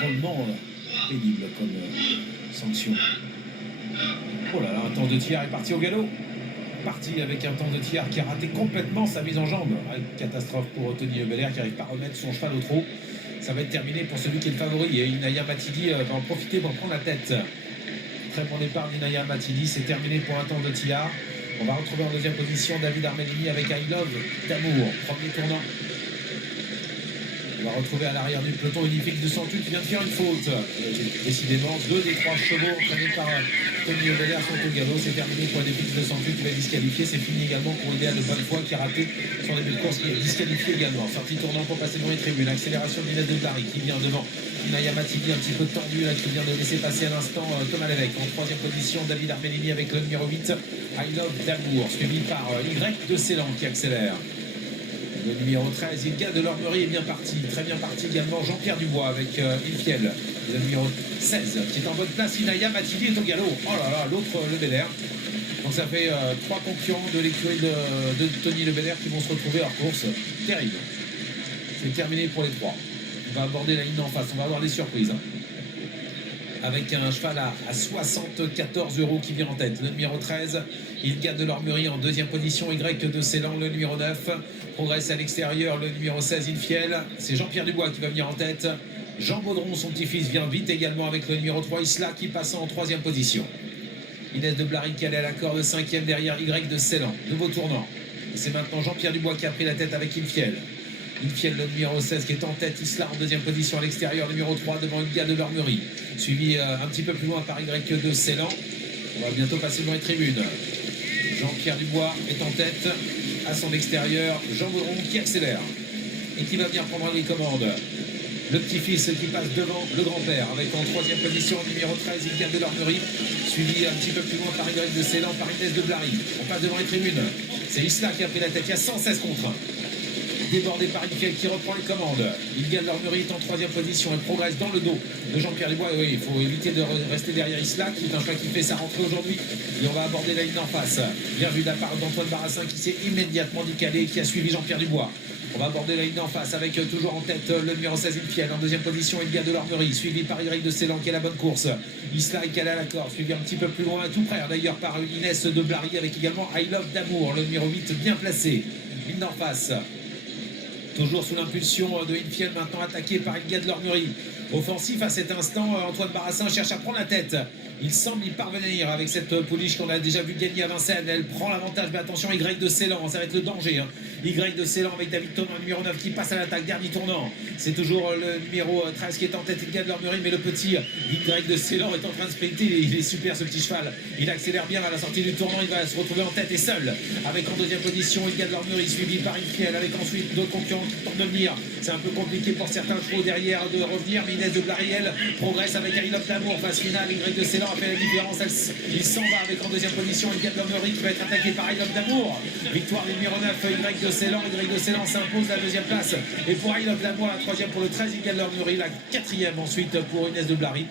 drôlement pénible comme sanction. Oh là là, un temps de tir est parti au galop. Parti avec un temps de tir qui a raté complètement sa mise en jambe. Catastrophe pour Tony Lebelair qui n'arrive pas à remettre son cheval au trot. Ça va être terminé pour celui qui est le favori. Et Inaya Matidi va en profiter pour prendre la tête. Très bon départ d'Inaya Matidi. C'est terminé pour un temps de tir. On va retrouver en deuxième position David Armelini avec I Love d'amour. Premier tournant. On va retrouver à l'arrière du peloton Unifix 208 qui vient de faire une faute. Décidément, 2 des 3 chevaux entraînés par Tony Lebelair sont au galop. C'est terminé pour Unifix 208 qui va être disqualifié. C'est fini également pour Idéal de Bonnefoy qui a raté son début de course, qui est disqualifié également. Sortie tournant pour passer devant les tribunes. Accélération d'Inès de Blary qui vient devant. Inaya Matidi un petit peu tendu là, qui vient de laisser passer à l'instant Thomas Lévesque. En troisième position, David Armelini avec le numéro 8, I Love d'amour, suivi par Y de Ceylan qui accélère. Le numéro 13, Ilga de l'Ormerie est bien parti. Très bien parti également Jean-Pierre Dubois avec Ilfiel. Le numéro 16 qui est en bonne place. Inaya Matidi est au galop. Oh là là, l'autre Lebelair. Donc ça fait 3 concurrents de l'écurie de Tony Lebelair qui vont se retrouver hors course. Terrible. C'est terminé pour les 3. On va aborder la ligne en face. On va avoir des surprises. Avec un cheval à 74 € qui vient en tête. Le numéro 13, Ilga de l'Ormerie en deuxième position. Y de Ceylan, le numéro 9. Progresse à l'extérieur, le numéro 16, Ilfiel. C'est Jean-Pierre Dubois qui va venir en tête. Jean Baudron, son petit-fils, vient vite également avec le numéro 3, Isla, qui passe en troisième position. Inès de Blary qui allait à la corde, cinquième derrière Y de Ceylan. Nouveau tournant. C'est maintenant Jean-Pierre Dubois qui a pris la tête avec Ilfiel. Ilfiel, le numéro 16 qui est en tête. Isla en deuxième position à l'extérieur, numéro 3 devant Ilga de l'Ormerie. Suivi un petit peu plus loin par Y de Ceylan. On va bientôt passer dans les tribunes. Jean-Pierre Dubois est en tête. À son extérieur, Jean Baudron qui accélère et qui va venir prendre les commandes. Le petit-fils qui passe devant le grand-père avec en troisième position numéro 13, Ilga de l'Ormerie, suivi un petit peu plus loin par Y de Ceylan, par Inès de Blary. On passe devant les tribunes. C'est Isla qui a pris la tête. Il y a 116 contre 1. Débordé par Ilfiel qui reprend les commandes. Ilga de l'Ormerie est en troisième position et progresse dans le dos de Jean-Pierre Dubois. Oui, il faut éviter de rester derrière Isla, qui est un cheval qui fait sa rentrée aujourd'hui. Et on va aborder la ligne en face. Bien vu de la part d'Antoine Barassin qui s'est immédiatement décalé et qui a suivi Jean-Pierre Dubois. On va aborder la ligne en face avec toujours en tête le numéro 16 Ilfiel. En deuxième position, Ilga de l'Ormerie, suivi par Y de Ceylan qui est la bonne course. Isla est calé à la corde, suivi un petit peu plus loin, tout près d'ailleurs par Inès de Blary avec également I Love d'amour, le numéro 8 bien placé. Ligne en face. Toujours sous l'impulsion de Ilfiel, maintenant attaqué par Ilga de l'Ormerie. Offensif à cet instant, Antoine Barassin cherche à prendre la tête. Il semble y parvenir avec cette pouliche qu'on a déjà vu gagner à Vincennes. Elle prend l'avantage, mais attention, Y de Ceylan, ça va être le danger. Y de Ceylan avec David Thomas, numéro 9 qui passe à l'attaque, dernier tournant. C'est toujours le numéro 13 qui est en tête, Ilga de l'Ormerie, mais le petit Y de Ceylan est en train de sprinter. Il est super ce petit cheval. Il accélère bien à la sortie du tournant, il va se retrouver en tête et seul. Avec en deuxième position, Ilga de l'Ormerie, suivi par Ilfiel, avec ensuite d'autres concurrents qui tentent de venir. C'est un peu compliqué pour certains chevaux derrière de revenir, mais Inès de Blary progresse avec I Love d'amour. Phase finale, Y de Ceylan a fait la différence. Il s'en va avec en deuxième position Ilga de l'Ormerie qui va être attaqué par I Love d'amour. Victoire du numéro 9, Y de Ceylan. Y de Ceylan s'impose la deuxième place. Et pour I Love d'amour, la troisième pour le 13, Ilga de l'Ormerie, la quatrième ensuite pour Inès de Blary.